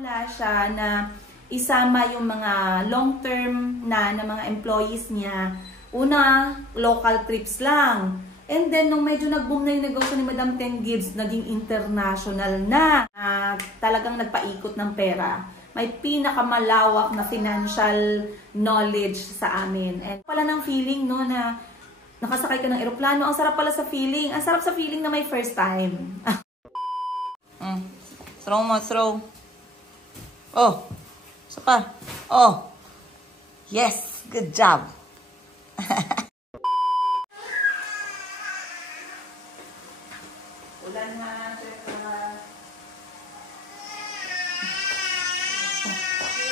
nagsimula siya na isama yung mga long-term na mga employees niya. Una, local trips lang. And then, nung medyo nag-boom na yung negosyo ni Madam Ten Gibbs, naging international na. Talagang nagpaikot ng pera. May pinakamalawak na financial knowledge sa amin. And pala ng feeling, no, na nakasakay ka ng eroplano. Ang sarap pala sa feeling. Ang sarap sa feeling na may first time. Throw mo, throw. Oh, isa pa. Oh, yes, good job. Ulan na,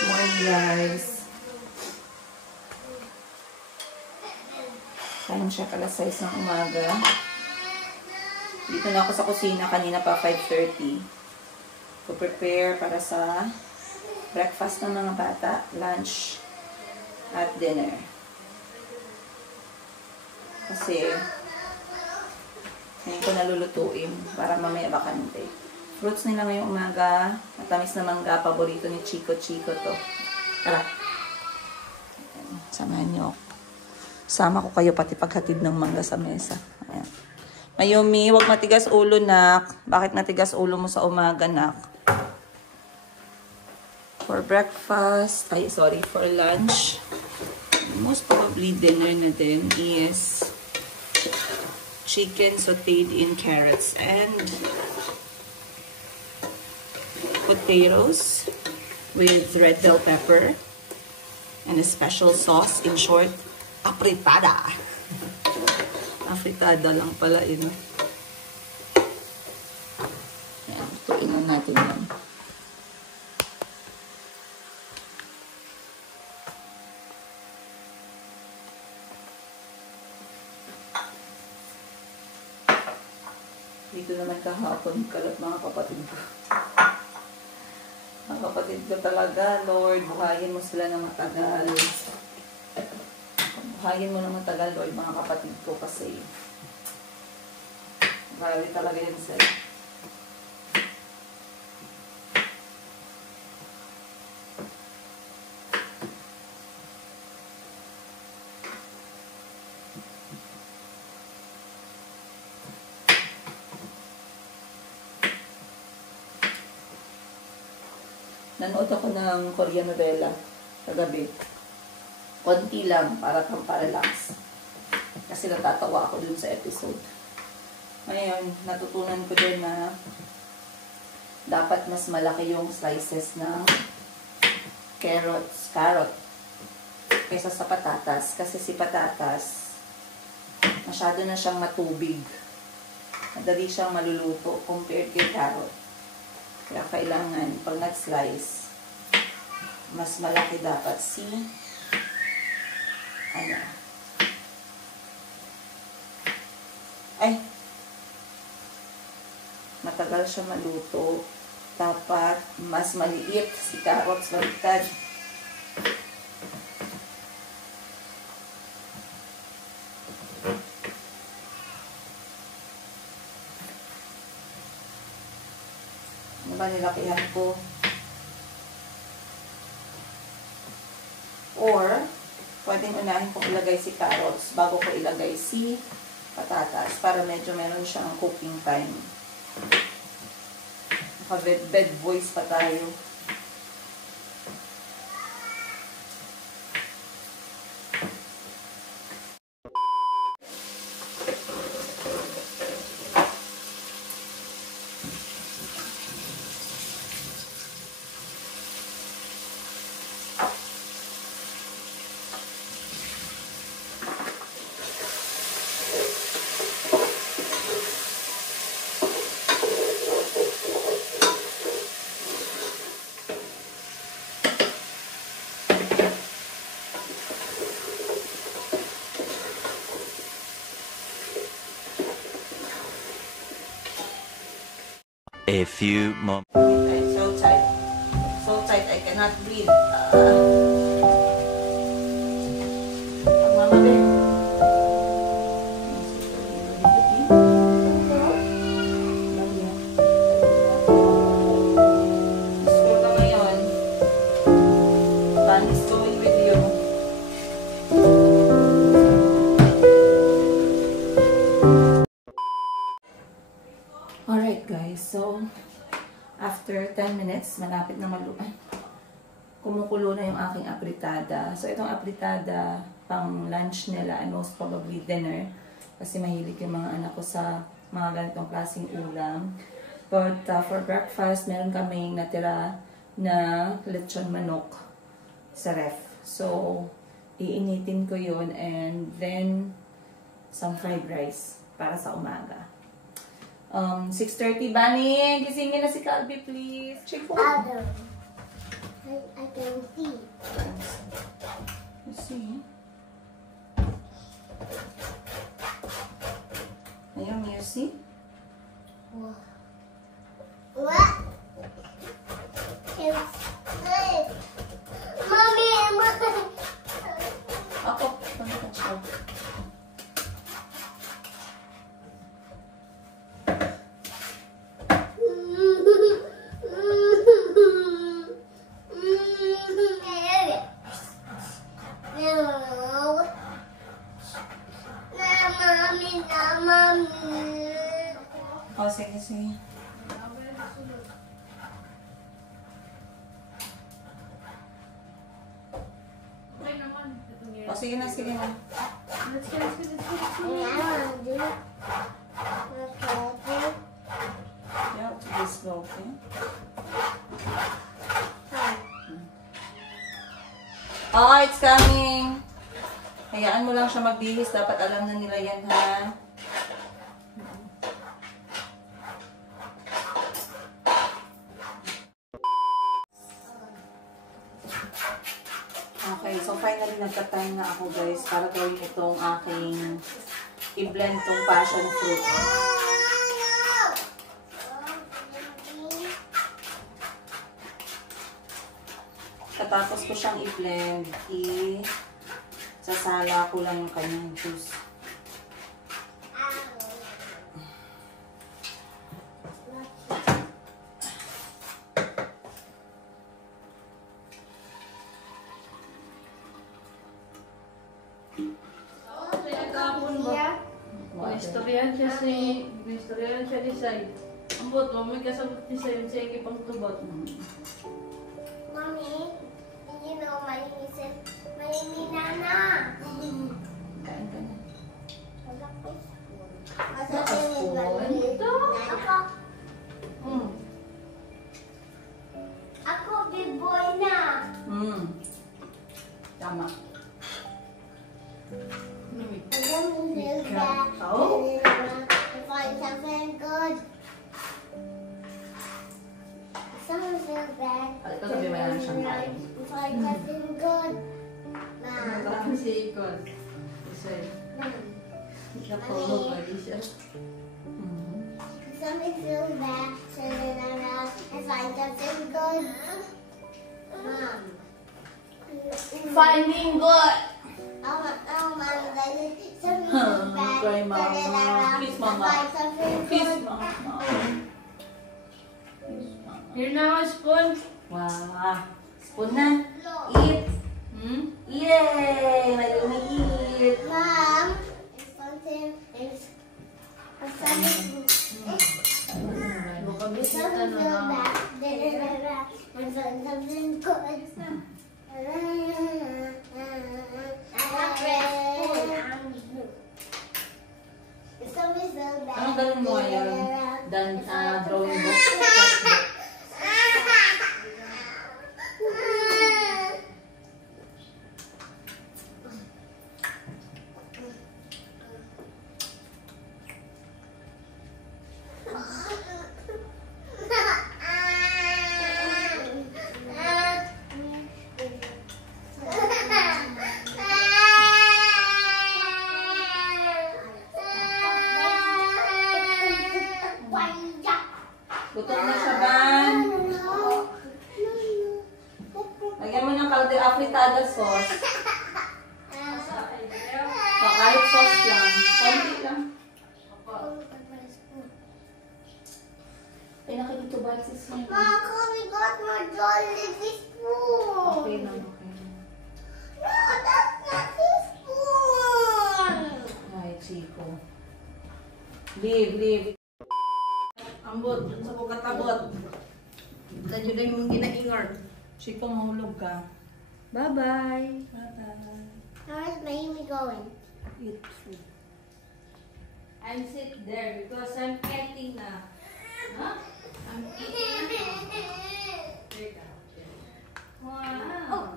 morning guys. Time check alas 6 ng umaga. Dito na ako sa kusina, kanina pa 5:30. To prepare para sa breakfast ng mga bata, lunch, at dinner. Kasi, ngayon ko nalulutuin para mamaya bakante. Fruits nila ngayong umaga, matamis na mangga, paborito ni Chico to. Tara. Samahan niyo. Sama ko kayo pati paghatid ng mangga sa mesa. Ayan. Mayumi, huwag matigas ulo, nak. Bakit matigas ulo mo sa umaga, nak? For breakfast, for lunch, most probably dinner na din is chicken sauteed in carrots and potatoes with red bell pepper and a special sauce, in short, afritada. Afritada lang pala yun. Ayan, tuin na natin yan. Dito naman kahapon kalat mga kapatid ko. Mga kapatid ko talaga, Lord, buhayin mo sila ng matagal. Buhayin mo ng matagal, Lord, mga kapatid ko, kasi grabe talaga yun sa'yo. Nanood ako ng Korean novela kagabi. Konti lang para pang-relax. Kasi natatawa ako dun sa episode. Ngayon, natutunan ko din na dapat mas malaki yung slices ng carrot kaysa sa patatas. Kasi si patatas, masyado na siyang matubig. Madali siyang maluluto compared kay carrot. Kaya kailangan, pag nag-slice, mas malaki dapat si, matagal siya maluto. Dapat mas maliit si carrots, baliktad. Nilakihan ko. Or, pwedeng unahin ko ilagay si carrots bago ko ilagay si patatas para medyo meron siyang cooking time. Naka-bed voice pa tayo. A few moments. I'm so tight. So tight, I cannot breathe. School ka ngayon. minutes. Malapit na kumukulo na yung aking apritada. So, itong apritada, pang lunch nila and most probably dinner. Kasi mahilig yung mga anak ko sa mga ganitong klaseng ulam. But for breakfast, meron kaming natira na lechon manok sa ref. So, iinitin ko yun and then some fried rice para sa umaga. 6:30, Bunny. Gisingin na si Calby, please. Check po. I can see. You see? Ayun, you see? What? Mommy, Ako, pagkat siya. Oh, sige, sige. Oh, sige na, sige na. Yeah, this go, okay? Oh, it's coming! Hayaan mo lang siya magbihis. Dapat alam na nila yan, ha? Okay, so finally nagka-time na ako, guys, para gawin itong aking i-blend tong passion fruit. Katapos ko siyang i-blend, sasala ko lang yung kanyang juice. Istoryahan siya ni Sai. Ang boto, may kasagot ni Sai yung sige pang tubot. Mommy, you know my nana. Kain ka na. Ako big boy na. Tama. Find something good. Something bad. Ito sabi mo lang siyang kain. Find something good. Mom. Bakit si Ikon? Sai. Napawag ba di siya? Something feels bad. Turn around and find something good. Mom. Finding good! Oh, Mom, something feels bad. Cry, Mama. Turn it around Kiss, and Mama. find something Kiss, good. Mama. Here na ang spoon. Wow. Spoon na. No. Eat. Yay! May umi-eat. Mom, it's something. It's something. Bukabisita Something na feels lang. bad. Turn it around and find something good. Anong gawin mo ngayon? Drawing book? Gutom na siya, Ban. Lagyan mo ng kalde afritada sauce. Kahit sauce lang. Konti lang. Ay, nakikito ba si Sam? Mom, we got more Jollibee spoon. Okay lang, okay lang. No, that's not his spoon. Ay, Chico. Leave. Ambot, dun sa kukatabot. Ganyan na may mong ginaingar. Chico, mahulog ka. Bye-bye. Bye-bye. Where's Mayumi going? Eat food. I'm sit there because I'm petting na. Huh? I'm eating. Wow. Oh,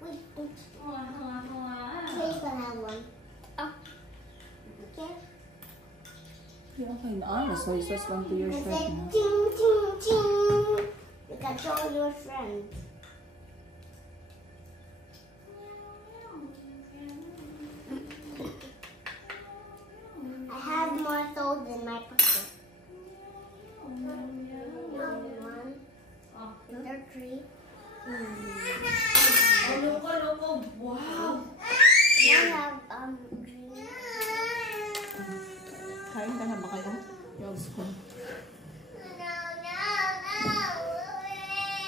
wait. Okay, you can have one. Oh. Okay. Okay na. Soy sauce lang to your I shirt said, na. ting, ting, ting. You can show your friends. I have more toads in my pocket. One, two, three. Loko. Wow. I have green. Kain ka na ba kayo? Yung spoon.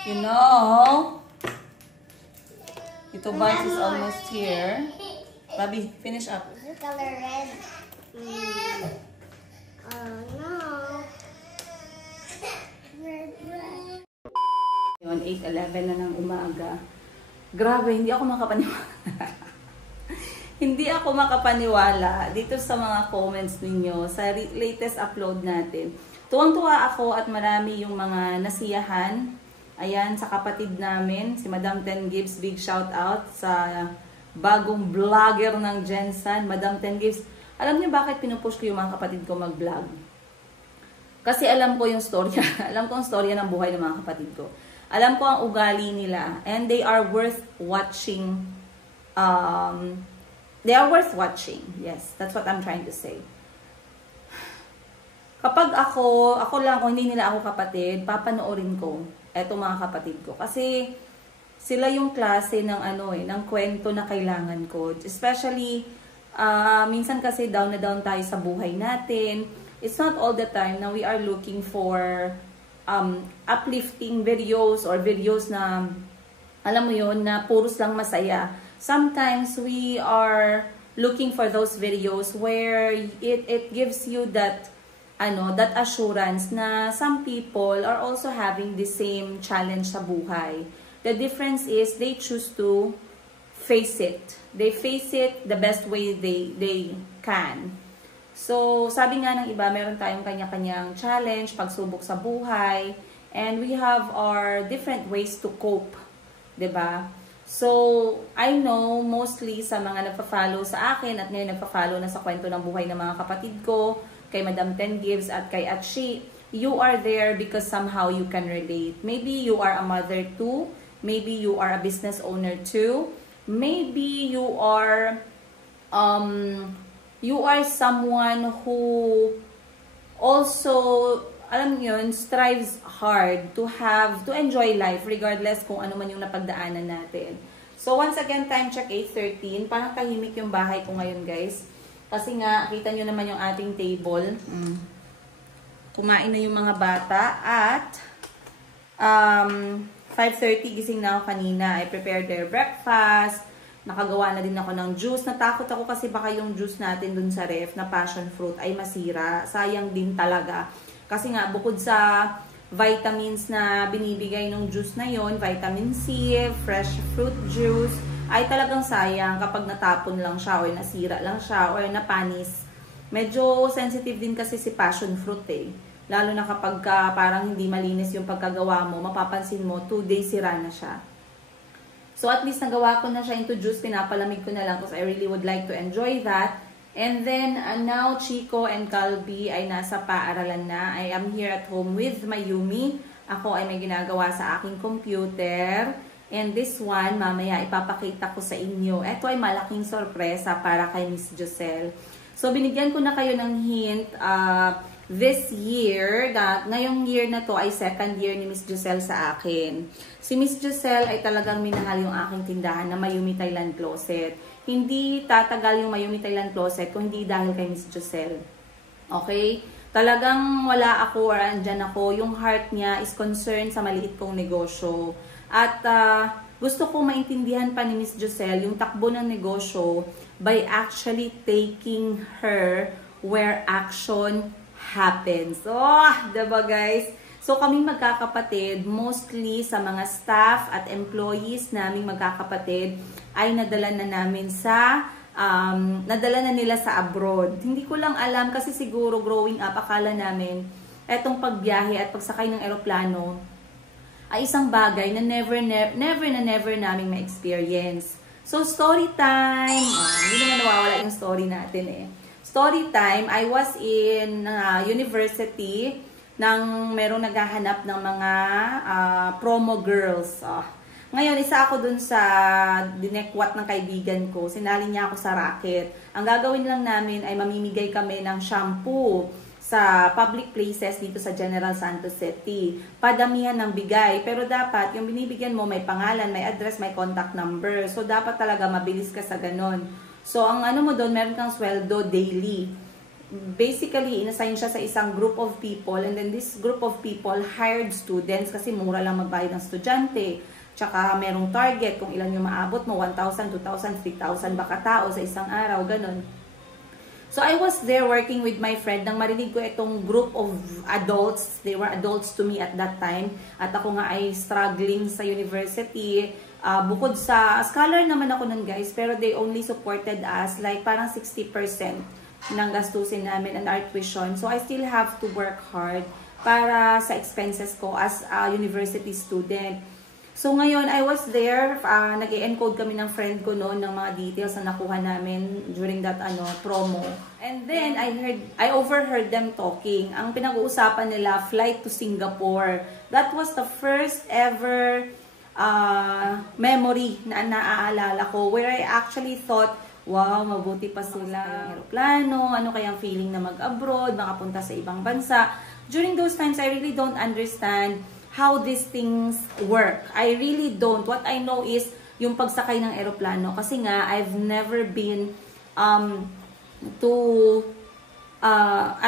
You know, Ito Bites is almost here. Bobby, finish up. The color red. Oh no. Red. Yun, 8:11 na ng umaga. Grabe, hindi ako makapaniwala. Hindi ako makapaniwala dito sa mga comments ninyo sa latest upload natin. Tuwang-tuwa ako at marami yung mga nasiyahan. Ayan, sa kapatid namin, si Madam Ten Gibbs, big shout out sa bagong vlogger ng Jensen, Madam Ten Gibbs. Alam niyo bakit pinupush ko yung mga kapatid ko mag-vlog? Kasi alam ko yung storya. Alam ko ang storya ng buhay ng mga kapatid ko. Alam ko ang ugali nila. And they are worth watching. They are worth watching. Yes, that's what I'm trying to say. Kapag ako lang, kung hindi nila ako kapatid, papanoorin ko etong mga kapatid ko. Kasi sila yung klase ng ng kwento na kailangan ko. Especially, minsan kasi down na down tayo sa buhay natin. It's not all the time na we are looking for uplifting videos or videos na, alam mo yun, na puros lang masaya. Sometimes we are looking for those videos where it gives you that that assurance na some people are also having the same challenge sa buhay. The difference is they choose to face it. They face it the best way they can. So, sabi nga ng iba, meron tayong kanya-kanyang challenge, pagsubok sa buhay, and we have our different ways to cope, 'di ba? So, I know mostly sa mga nagpa-follow sa akin at ngayon nagpa-follow na sa kwento ng buhay ng mga kapatid ko, kay Madam Ten Gibbs at kay Atshi, you are there because somehow you can relate. Maybe you are a mother too, maybe you are a business owner too, maybe you are someone who also, alam yun, strives hard to enjoy life regardless kung ano man yung napagdaanan natin. So once again, time check 8:13. Parang tahimik yung bahay ko ngayon, guys. Kasi nga, kita nyo naman yung ating table. Kumain na yung mga bata at 5:30 gising na ako kanina. I prepared their breakfast. Nakagawa na din ako ng juice. Natakot ako kasi baka yung juice natin dun sa ref na passion fruit ay masira. Sayang din talaga. Kasi nga, bukod sa vitamins na binibigay ng juice na yon, vitamin C, fresh fruit juice, ay talagang sayang kapag natapon lang siya or nasira lang siya or napanis. Medyo sensitive din kasi si passion fruit eh. Lalo na kapag parang hindi malinis yung pagkagawa mo, mapapansin mo, 2 days sira na siya. So at least nagawa ko na siya into juice, pinapalamig ko na lang because I really would like to enjoy that. And then now Chico and Calby ay nasa paaralan na. I am here at home with Mayumi. Ako ay may ginagawa sa aking computer. And this one, mamaya ipapakita ko sa inyo. Ito ay malaking sorpresa para kay Miss Joselle. So binigyan ko na kayo ng hint this year, ngayong year na to ay second year ni Miss Joselle sa akin. Si Miss Joselle ay talagang minahal yung aking tindahan na Mayumi Thailand Closet. Hindi tatagal yung Mayumi Thailand Closet kung hindi dahil kay Miss Joselle. Okay? Talagang wala ako or andyan ako. Yung heart niya is concerned sa maliit kong negosyo. At gusto ko maintindihan pa ni Miss Joselle yung takbo ng negosyo by actually taking her where action happens. Oh, diba guys? So kami magkakapatid, mostly sa mga staff at employees naming magkakapatid, ay nadala na namin nadala na nila sa abroad. Hindi ko lang alam kasi siguro growing up, akala namin etong pagbiyahe at pagsakay ng eroplano ay isang bagay na never naming ma-experience. So story time, hindi naman nawawala yung story natin eh. Story time, I was in university nang merong naghahanap ng mga promo girls. Ngayon, isa ako dun sa dinekwat ng kaibigan ko. Sinali niya ako sa racket. Ang gagawin lang namin ay mamimigay kami ng shampoo sa public places dito sa General Santos City. Padamihan ng bigay. Pero dapat, yung binibigyan mo may pangalan, may address, may contact number. So, dapat talaga mabilis ka sa ganon. So, ang ano mo doon, meron kang sweldo daily. Basically, inassign siya sa isang group of people, and then this group of people hired students kasi mura lang magbayad ng estudyante. Tsaka merong target kung ilan yung maabot mo, 1,000, 2,000, 3,000 baka tao sa isang araw, ganun. So I was there working with my friend nang marinig ko itong group of adults. They were adults to me at that time. At ako nga ay struggling sa university. Bukod sa, scholar naman ako nun guys, pero they only supported us like parang 60% ng gastusin namin and our tuition. So I still have to work hard para sa expenses ko as a university student. So ngayon, I was there, nag-e-encode kami ng friend ko noon ng mga details na nakuha namin during that promo. And then I overheard them talking. Ang pinag-uusapan nila, flight to Singapore. That was the first ever memory na naaalala ko where I actually thought, wow, mabuti pa sila. Aeroplano, ano kayang feeling na mag-abroad, makapunta sa ibang bansa. During those times, I really don't understand how these things work. I really don't. What I know is yung pagsakay ng aeroplano. Kasi nga, I've never been alam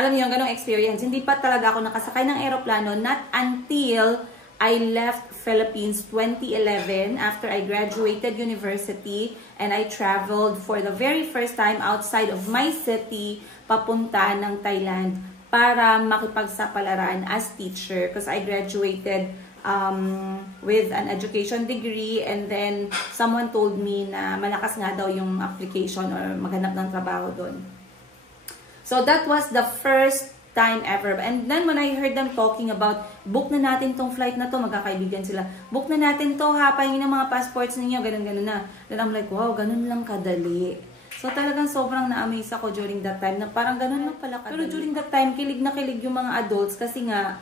niyo yung ganong experience. Hindi pa talaga ako nakasakay ng aeroplano not until I left Philippines 2011 after I graduated university and I traveled for the very first time outside of my city papunta ng Thailand para makipagsapalaran as teacher because I graduated with an education degree and then someone told me na malakas nga daw yung application or maghanap ng trabaho doon. So that was the first time ever. And then when I heard them talking about, book na natin tong flight na to, magkakaibigan sila. Book na natin to ha, pahingin ng mga passports ninyo, ganun-ganun na. Then I'm like, wow, ganun lang kadali. So talagang sobrang na-amaze ako during that time na parang ganun lang pala kadali. Pero during that time, kilig na kilig yung mga adults kasi nga,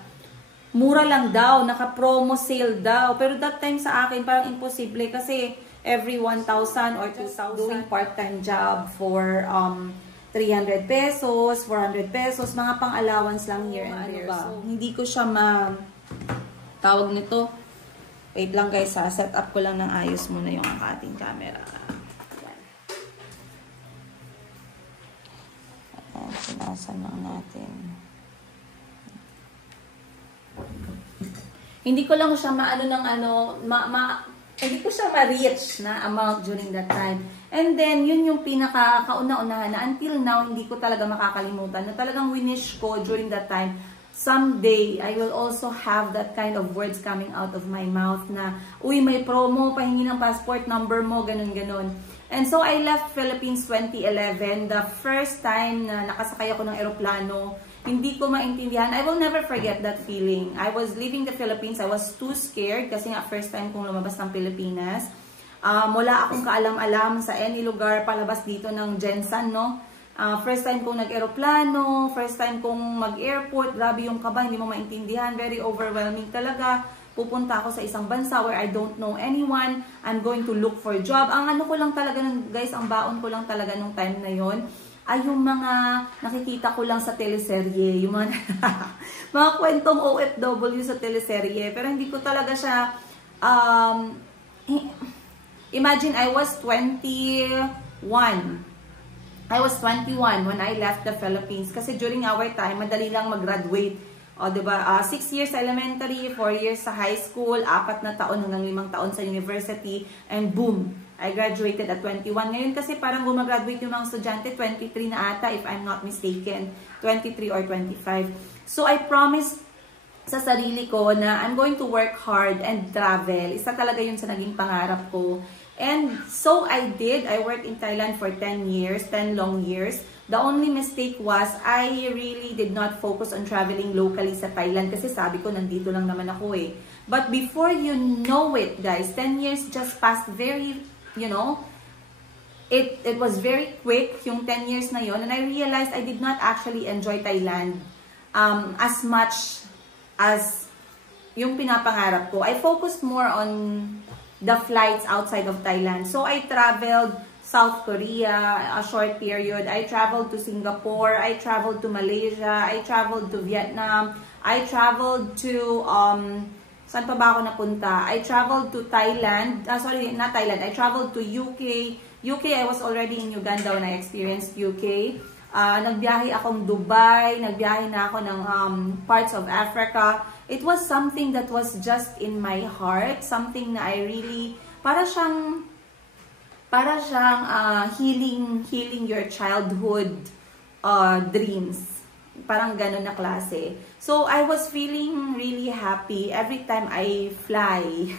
mura lang daw, naka-promo sale daw. Pero that time sa akin, parang imposible kasi every 1,000 or 2,000 doing part-time job for 300 pesos, 400 pesos, mga pang-allowance lang here and there. So, hindi ko siya tawag nito. Wait lang guys ha, set up ko lang ng ayos muna yung ating camera. Ayan, sinasan lang natin. Hindi ko lang siya hindi ko siya ma-reach na amount during that time. And then, yun yung pinaka-kauna-unahan na until now, hindi ko talaga makakalimutan. Na talagang winish ko during that time, someday, I will also have that kind of words coming out of my mouth na, uy, may promo, pahingi ng passport number mo, ganun-ganun. And so, I left Philippines 2011. The first time na nakasakay ako ng eroplano, hindi ko maintindihan. I will never forget that feeling. I was leaving the Philippines. I was too scared kasi nga first time kong lumabas ng Pilipinas. Wala akong kaalam-alam sa any lugar palabas dito ng Jensen, no? First time kong nag-aeroplano, first time kong mag-airport, grabe yung kaba, hindi mo maintindihan, very overwhelming talaga. Pupunta ako sa isang bansa where I don't know anyone, I'm going to look for a job. Ang ano ko lang talaga, guys, ang baon ko lang talaga nung time na yon ay yung mga nakikita ko lang sa teleserye, yung mga, mga kwentong OFW sa teleserye. Pero hindi ko talaga siya, imagine I was 21. I was 21 when I left the Philippines. Kasi during our time, madali lang mag-graduate. O, diba? 6 years sa elementary, 4 years sa high school, 4 na taon hanggang 5 taon sa university, and boom! I graduated at 21. Ngayon kasi parang gumagraduate yung mga estudyante, 23 na ata if I'm not mistaken. 23 or 25. So I promised sa sarili ko na I'm going to work hard and travel. Isa talaga yun sa naging pangarap ko. And so I did. I worked in Thailand for 10 years, 10 long years. The only mistake was I really did not focus on traveling locally sa Thailand kasi sabi ko nandito lang naman ako eh. But before you know it, guys, 10 years just passed very, you know, it was very quick yung 10 years na yon, and I realized I did not actually enjoy Thailand as much as yung pinapangarap ko. I focused more on the flights outside of Thailand. So I traveled South Korea a short period. I traveled to Singapore. I traveled to Malaysia. I traveled to Vietnam. I traveled to saan pa ba ako napunta? I traveled to Thailand. Sorry, not Thailand. I traveled to UK. UK, I was already in Uganda when I experienced UK. Nagbiyahe akong Dubai. Nagbiyahe na ako ng parts of Africa. It was something that was just in my heart. Something na I really, para siyang healing your childhood dreams. Parang ganun na klase. So, I was feeling really happy every time I fly.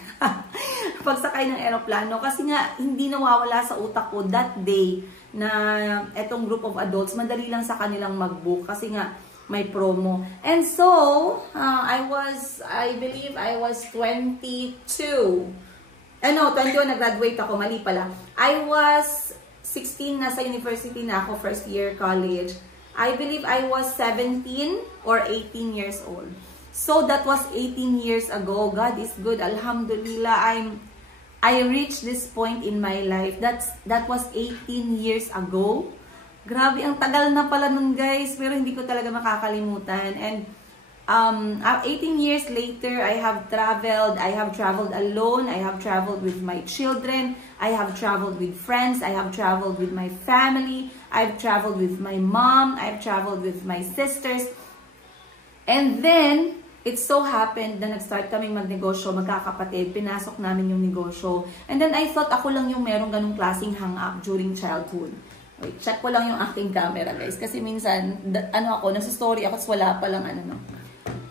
Pagsakay ng aeroplano. Kasi nga, hindi nawawala sa utak ko that day na etong group of adults, madali lang sa kanilang mag-book. Kasi nga, may promo. And so, I believe I was 22. 21, nag-graduate ako. Mali pala. I was 16, nasa university na ako, first year college. I believe I was 17 or 18 years old. So that was 18 years ago. God is good. Alhamdulillah, I reached this point in my life. That was 18 years ago. Grabe, ang tagal na pala nun, guys. Pero hindi ko talaga makakalimutan. And 18 years later, I have traveled. I have traveled alone. I have traveled with my children. I have traveled with friends. I have traveled with my family. I've traveled with my mom. I've traveled with my sisters. And then, it so happened na nag-start kaming magnegosyo, magkakapatid. Pinasok namin yung negosyo. And then, I thought ako lang yung merong ganung klaseng hang-up during childhood. Wait, check ko lang yung aking camera, guys. Kasi minsan, nasa story ako, wala pa lang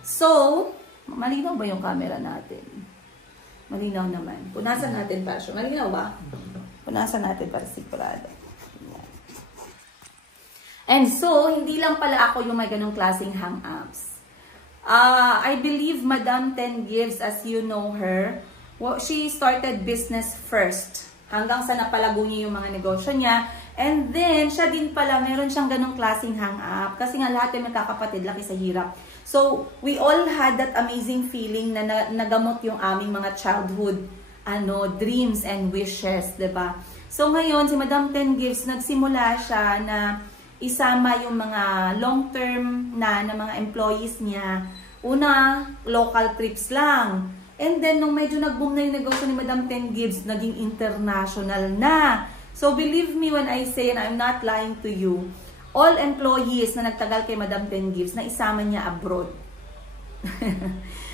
So, malinaw ba yung camera natin? Malinaw naman. Punasan natin pa siya. Malinaw ba? Punasan natin para sigurado. And so, hindi lang pala ako yung may ganong klaseng hang-ups. I believe Madam Ten Gives, as you know her, she started business first. Hanggang sa napalago niya yung mga negosyo niya. And then, siya din pala, meron siyang ganong klaseng hang-up. Kasi nga lahat yung magkakapatid, laki sa hirap. So, we all had that amazing feeling na nagamot yung aming mga childhood dreams and wishes, diba? So, ngayon, si Madam Ten Gives, nagsimula siya na isama yung mga long-term na mga employees niya. Una, local trips lang. And then, nung medyo nag-boom na yung negosyo ni Madam Ten Gives, naging international na. So, believe me when I say, and I'm not lying to you, all employees na nagtagal kay Madam Ten Gives, na isama niya abroad.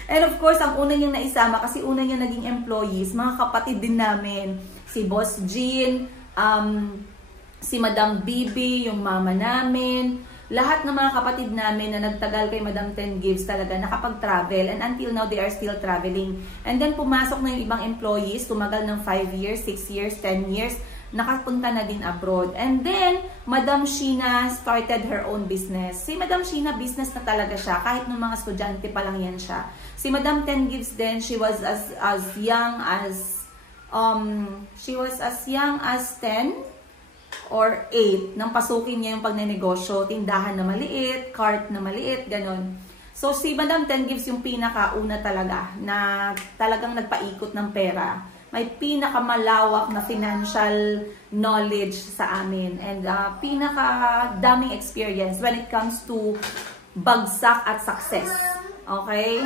And of course, ang una niyang naisama, kasi una niya naging employees, mga kapatid din namin. Si Boss Jean, si Madam Bibi, yung mama namin, lahat ng mga kapatid namin na nagtagal kay Madam Ten Gives talaga nakapag-travel, and until now they are still traveling. And then pumasok na yung ibang employees, tumagal ng 5 years, 6 years, 10 years, nakapunta na din abroad. And then Madam Sheena started her own business. Si Madam Sheena, business na talaga siya, kahit nung mga estudyante pa lang yan siya. Si Madam Ten Gives din, she was as young as 10 or 8 nang pasukin niya yung pagnenegosyo, tindahan na maliit, cart na maliit, ganon. So, si Madam Ten Gives yung pinakauna talaga na talagang nagpaikot ng pera. May pinakamalawak na financial knowledge sa amin and pinakadaming experience when it comes to bagsak at success. Okay?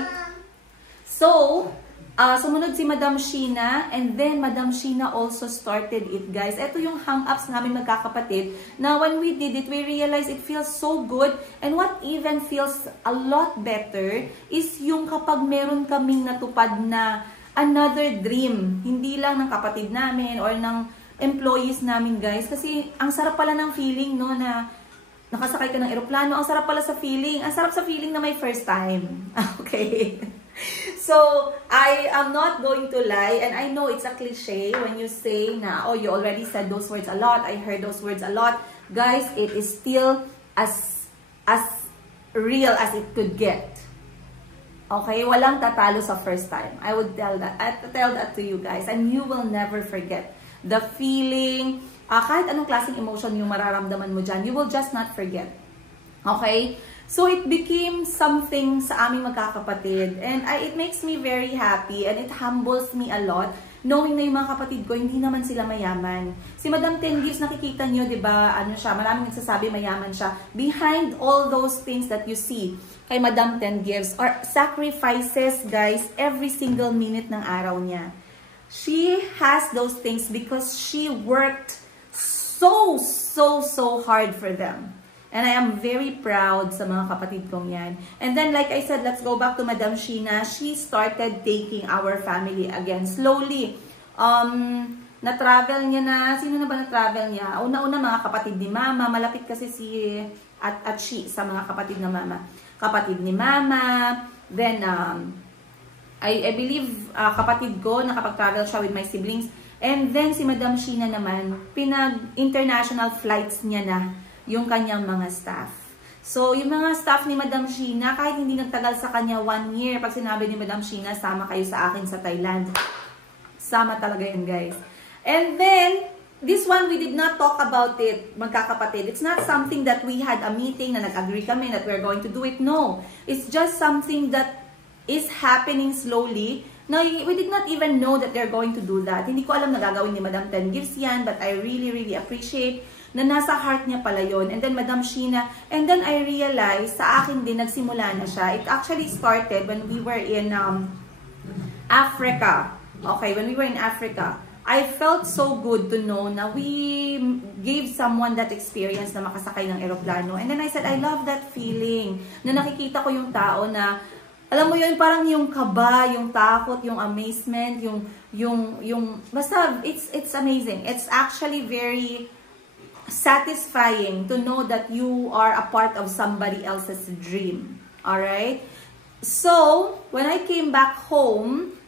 So, sumunod si Madam Sheena, and then Madam Sheena also started it, guys. Ito yung hang-ups namin magkakapatid na when we did it, we realized it feels so good, and what even feels a lot better is yung kapag meron kaming natupad na another dream, hindi lang ng kapatid namin or ng employees namin, guys. Kasi ang sarap pala ng feeling, no, na nakasakay ka ng eroplano, ang sarap pala sa feeling. Ang sarap sa feeling na may first time. Okay. So, I am not going to lie, and I know it's a cliche when you say na, oh, you already said those words a lot, I heard those words a lot. Guys, it is still as real as it could get. Okay? Walang tatalo sa first time. I would tell that to you guys, and you will never forget the feeling, kahit anong klaseng emotion yung mararamdaman mo dyan, you will just not forget. Okay? So, it became something sa aming magkakapatid. And it makes me very happy and it humbles me a lot knowing na yung mga kapatid ko, hindi naman sila mayaman. Si Madam Ten Gives, nakikita nyo, di ba, ano siya, maraming nagsasabi mayaman siya. Behind all those things that you see kay Madam Ten Gives are sacrifices, guys, every single minute ng araw niya. She has those things because she worked so hard for them. And I am very proud sa mga kapatid kong yan. And then, like I said, let's go back to Madam Sheena. She started taking our family again slowly. Na-travel niya na, sino na ba na-travel niya? Una-una mga kapatid ni Mama. Malapit kasi si Atchi sa mga kapatid na Mama. Kapatid ni Mama. Then, I believe kapatid ko, nakapag-travel siya with my siblings. And then, si Madam Sheena naman, pinag-international flights niya na yung kanyang mga staff. So, yung mga staff ni Madam Sheena, kahit hindi nagtagal sa kanya 1 year, pag sinabi ni Madam Sheena, sama kayo sa akin sa Thailand. Sama talaga yun, guys. And then, this one, we did not talk about it, magkakapatid. It's not something that we had a meeting na nag-agree kami that we're going to do it. No. It's just something that is happening slowly. No, we did not even know that they're going to do that. Hindi ko alam na gagawin ni Madam Ten Gives yan, but I really appreciate na nasa heart niya pala yun. And then Madam Sheena, and then I realized, sa akin din, nagsimula na siya. It actually started when we were in Africa. Okay, when we were in Africa, I felt so good to know na we gave someone that experience na makasakay ng eroplano. And then I said, I love that feeling. Na nakikita ko yung tao na, alam mo yun, parang yung kaba, yung takot, yung amazement, basta, it's amazing. It's actually very satisfying to know that you are a part of somebody else's dream. Alright? So, when I came back home,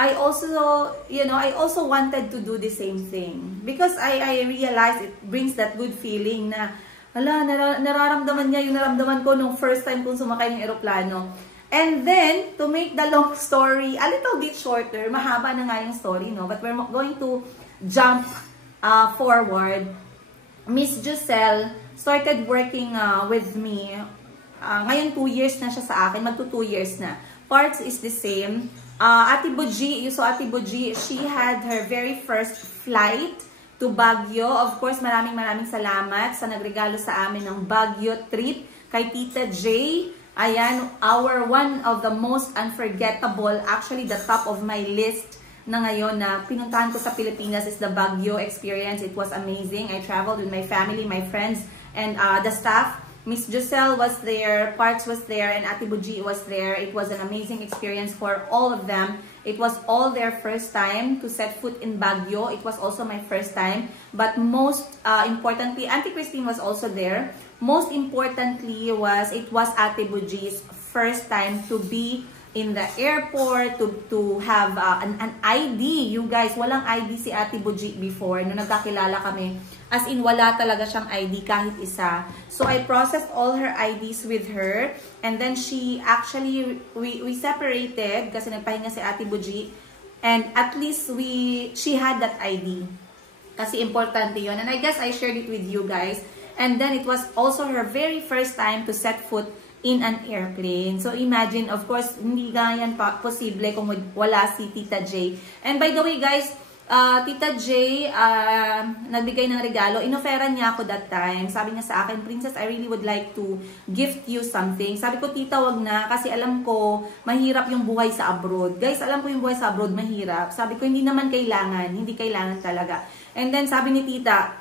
I also wanted to do the same thing. Because I realized it brings that good feeling na, nararamdaman niya yung naramdaman ko nung first time kong sumakay ng eroplano. And then, to make the long story a little bit shorter, mahaba na nga yung story, no? But we're going to jump forward. Miss Giselle started working with me. Ngayon 2 years na siya sa akin. Magto 2 years na. Parts is the same. Ate Buji, you saw Ate Buji, she had her very first flight to Baguio. Of course, maraming salamat sa nagregalo sa amin ng Baguio trip kay Tita J. Ayan, one of the most unforgettable, actually the top of my list na ngayon na pinuntahan ko sa Pilipinas is the Baguio experience. It was amazing. I traveled with my family, my friends, and the staff. Miss Giselle was there, Parks was there, and Ate Buji was there. It was an amazing experience for all of them. It was all their first time to set foot in Baguio. It was also my first time. But most importantly, Auntie Christine was also there. Most importantly it was Ate Buji's first time to be in the airport, to have an ID. You guys, walang ID si Ate Buji before. Nung nagkakilala kami, as in wala talaga siyang ID kahit isa. So I processed all her IDs with her. And then she actually, we separated kasi nagpahinga si Ate Buji. And at least she had that ID. Kasi importante yun. And I guess I shared it with you guys. And then it was also her very first time to set foot in an airplane. So imagine, of course, hindi ganyan posible kung wala si Tita J. And by the way guys, Tita J, nagbigay ng regalo. Inoferan niya ako that time. Sabi niya sa akin, Princess, I really would like to gift you something. Sabi ko, Tita, wag na. Kasi alam ko, mahirap yung buhay sa abroad. Guys, alam ko yung buhay sa abroad, mahirap. Sabi ko, hindi naman kailangan. Hindi kailangan talaga. And then sabi ni Tita,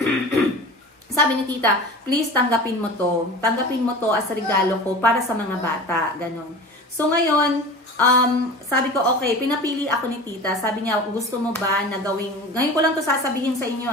please tanggapin mo to. Tanggapin mo to as regalo ko para sa mga bata. Ganon. So ngayon, sabi ko, okay, pinapili ako ni Tita. Sabi niya, gusto mo ba na gawing, ngayon ko lang to sasabihin sa inyo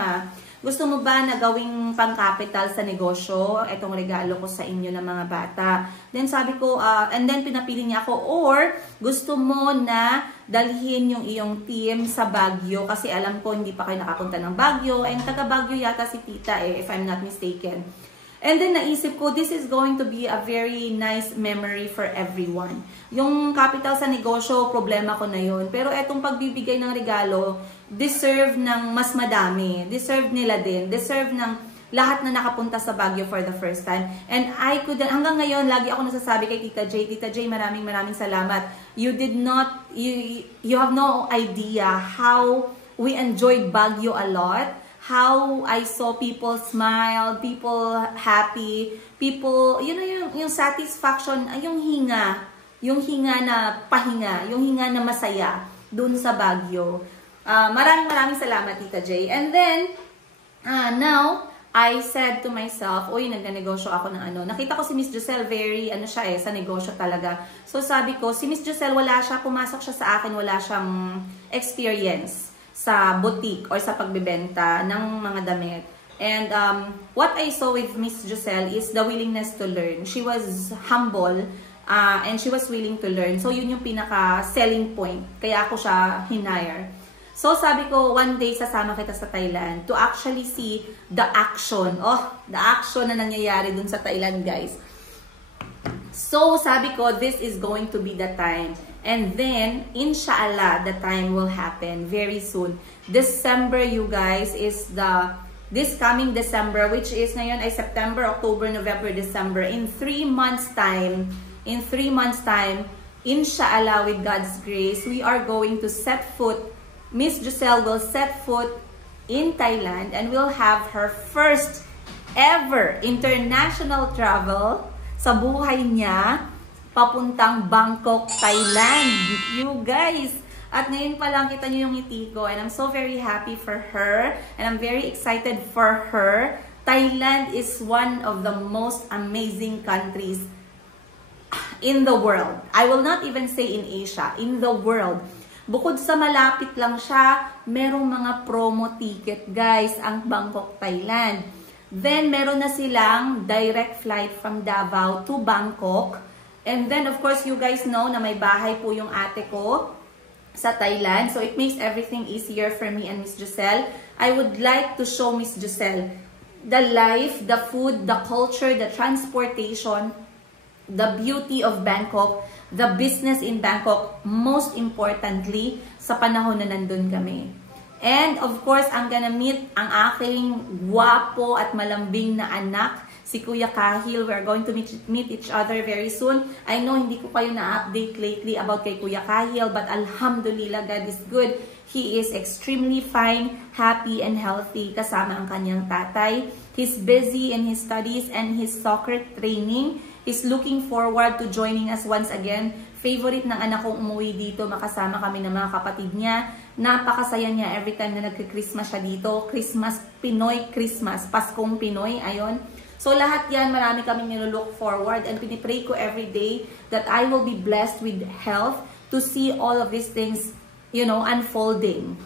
gusto mo ba na gawing pang-capital sa negosyo? Itong regalo ko sa inyo ng mga bata. Then sabi ko, and then pinapili niya ako, or gusto mo na dalhin yung iyong team sa Baguio? Kasi alam ko hindi pa kayo nakapunta ng Baguio. And taga Baguio yata si tita if I'm not mistaken. And then naisip ko, this is going to be a very nice memory for everyone. Yung capital sa negosyo, problema ko na yun. Pero etong pagbibigay ng regalo, deserve ng mas madami. Deserve nila din. Deserve ng lahat na nakapunta sa Baguio for the first time. And I couldn't, hanggang ngayon, lagi ako nasasabi kay Tita J, maraming salamat. You did not, you have no idea how we enjoyed Baguio a lot. How I saw people smile, people happy, people, yun know, yung satisfaction, yung hinga na pahinga, yung hinga na masaya dun sa Baguio. Maraming salamat, Tita J. And then, now, I said to myself, uy, nagnegosyo ako ng ano. Nakita ko si Miss Giselle, very, sa negosyo talaga. So sabi ko, si Miss Giselle, pumasok siya sa akin, wala siyang experience sa boutique or sa pagbebenta ng mga damit. And what I saw with Miss Giselle is the willingness to learn. She was humble and she was willing to learn. So yun yung pinaka-selling point. Kaya ako siya hinire. So sabi ko, one day sasama kita sa Thailand to actually see the action. The action na nangyayari dun sa Thailand, guys. So sabi ko, this is going to be the time. And then, inshallah, the time will happen very soon. December, you guys, is this coming December, which is ngayon ay September, October, November, December. In 3 months time, inshallah, with God's grace, we are going to set foot, Miss Giselle will set foot in Thailand and will have her first ever international travel sa buhay niya, papuntang Bangkok, Thailand. You guys! At ngayon pa lang kita niyo yung ngiti ko. And I'm so very happy for her. And I'm very excited for her. Thailand is one of the most amazing countries in the world. I will not even say in Asia. In the world. Bukod sa malapit lang siya, merong mga promo ticket, guys, ang Bangkok, Thailand. Then, meron na silang direct flight from Davao to Bangkok. And then, of course, you guys know na may bahay po yung ate ko sa Thailand. So, it makes everything easier for me and Miss Giselle. I would like to show Miss Giselle the life, the food, the culture, the transportation, the beauty of Bangkok, the business in Bangkok, most importantly, sa panahon na nandun kami. And, of course, I'm gonna meet ang aking guwapo at malambing na anak, si Kuya Kahil. We're going to meet each other very soon. I know hindi ko kayo na-update lately about kay Kuya Kahil, but alhamdulillah, God is good. He is extremely fine, happy, and healthy kasama ang kanyang tatay. He's busy in his studies and his soccer training. He's looking forward to joining us once again. Favorite ng anak kong umuwi dito, makasama kami ng mga kapatid niya. Napakasaya niya every time na nagka-Christmas siya dito. Christmas, Pinoy Christmas, Paskong Pinoy, ayon. So lahat yan, marami kaming nilook forward and pinipray ko every day that I will be blessed with health to see all of these things, you know, unfolding.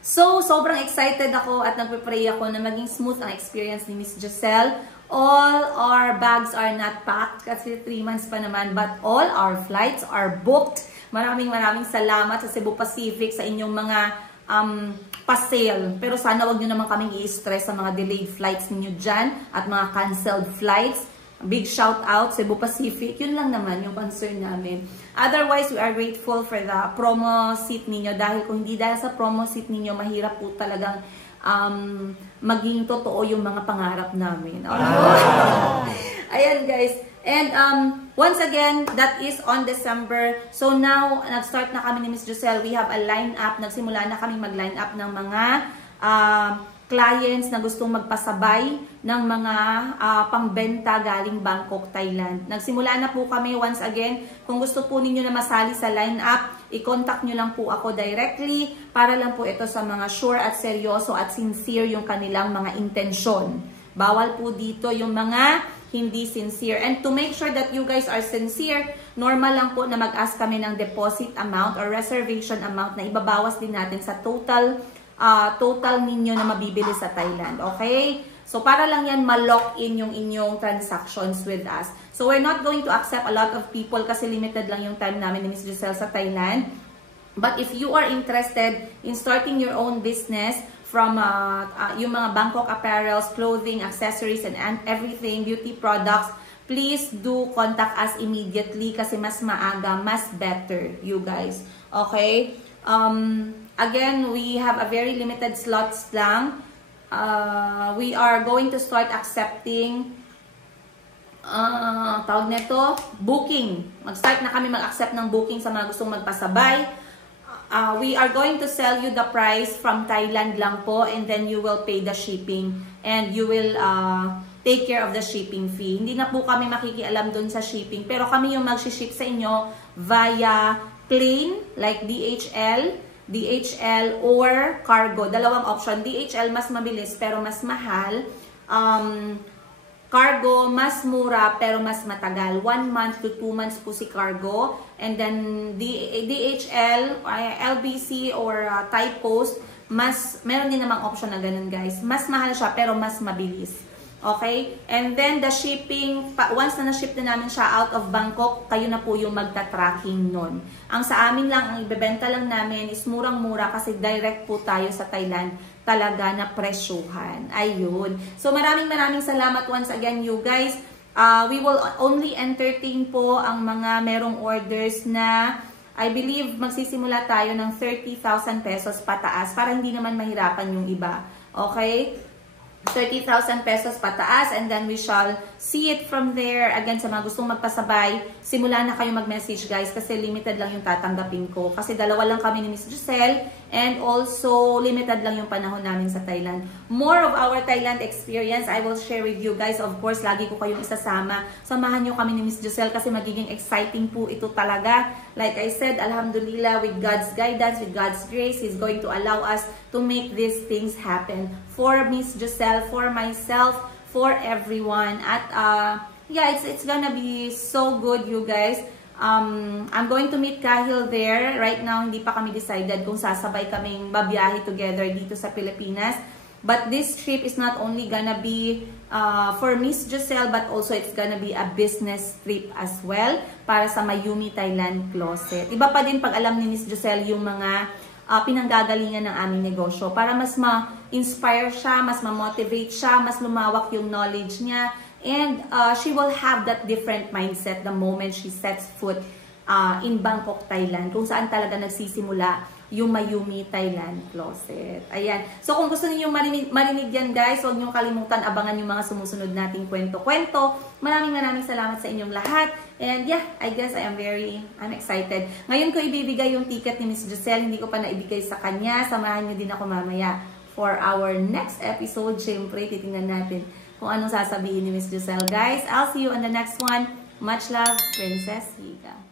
So, sobrang excited ako at nagpipray ako na maging smooth ang experience ni Miss Giselle. All our bags are not packed kasi 3 months pa naman, but all our flights are booked. Maraming salamat sa Cebu Pacific sa inyong mga pa-sale. Pero sana wag nyo naman kaming i-stress sa mga delayed flights ninyo dyan at mga canceled flights. Big shout out Cebu Pacific. Yun lang naman yung concern namin. Otherwise, we are grateful for the promo seat ninyo dahil kung hindi dahil sa promo seat ninyo, mahirap po talagang maging totoo yung mga pangarap namin. Ayan guys. And once again, that is on December. So now, nag-start na kami ni Miss Giselle. We have a line-up. Nagsimula na kami mag-line-up ng mga clients na gustong magpasabay ng mga pangbenta galing Bangkok, Thailand. Nagsimula na po kami once again. Kung gusto po ninyo na masali sa line-up, i-contact nyo lang po ako directly para lang po ito sa mga sure at seryoso at sincere yung kanilang mga intensyon. Bawal po dito yung mga hindi sincere. And to make sure that you guys are sincere, normal lang po na mag-ask kami ng deposit amount or reservation amount na ibabawas din natin sa total total ninyo na mabibili sa Thailand. Okay? So, para lang yan ma-lock in yung inyong transactions with us. So, we're not going to accept a lot of people kasi limited lang yung time namin ni Miss Giselle sa Thailand. But if you are interested in starting your own business from yung mga Bangkok apparels, clothing, accessories, and everything, beauty products, please do contact us immediately kasi mas maaga, mas better, you guys. Okay? Again, we have a very limited slots lang. We are going to start accepting tawag nito, booking. Mag-start na kami mag-accept ng booking sa mga gustong magpasabay. We are going to sell you the price from Thailand lang po, and then you will pay the shipping and you will take care of the shipping fee. Hindi na po kami makikialam dun sa shipping, pero kami yung mag-ship sa inyo via plane like DHL or cargo. Dalawang option. DHL mas mabilis pero mas mahal. Cargo mas mura pero mas matagal. 1 month to 2 months po si cargo. And then DHL, LBC or Thai Post, meron din namang option na ganun guys. Mas mahal siya pero mas mabilis. Okay? And then the shipping, once na na-ship na namin siya out of Bangkok, kayo na po yung magta-tracking nun. Ang sa amin lang, ang ibebenta lang namin is murang-mura kasi direct po tayo sa Thailand talaga na presyuhan. Ayun. So maraming salamat once again you guys. We will only entertain po ang mga merong orders na I believe magsisimula tayo ng 30,000 pesos pataas para hindi naman mahirapan yung iba. Okay? 30,000 pesos pataas, and then we shall see it from there. Again, sa mga gustong magpasabay, simula na kayo mag-message guys kasi limited lang yung tatanggapin ko. Kasi dalawa lang kami ni Miss Giselle, and also limited lang yung panahon namin sa Thailand. More of our Thailand experience, I will share with you guys. Of course, lagi ko kayong isasama. Samahan nyo kami ni Miss Giselle kasi magiging exciting po ito talaga. Like I said, alhamdulillah, with God's guidance, with God's grace, He's going to allow us to make these things happen. For Miss Giselle, for myself, for everyone. At yeah, it's gonna be so good, you guys. I'm going to meet Kahil there. Right now, hindi pa kami decided kung sasabay kaming babiyahe together dito sa Pilipinas. But this trip is not only gonna be for Miss Giselle, but also it's gonna be a business trip as well para sa Mayumi Thailand Closet. Iba pa din pag alam ni Miss Giselle yung mga pinanggagalingan ng aming negosyo para mas ma-inspire siya, mas ma-motivate siya, mas lumawak yung knowledge niya, and she will have that different mindset the moment she sets foot in Bangkok, Thailand, kung saan talaga nagsisimula yung Mayumi Thailand Closet. Ayan. So, kung gusto niyo marinig yan, guys, huwag niyo kalimutan abangan yung mga sumusunod nating kwento-kwento. Maraming salamat sa inyong lahat. And yeah, I guess I'm excited. Ngayon ko ibibigay yung ticket ni Miss Giselle. Hindi ko pa naibigay sa kanya. Samahan niyo din ako mamaya for our next episode. Siyempre, titingnan natin kung anong sasabihin ni Miss Giselle. Guys, I'll see you on the next one. Much love, Princess Higa.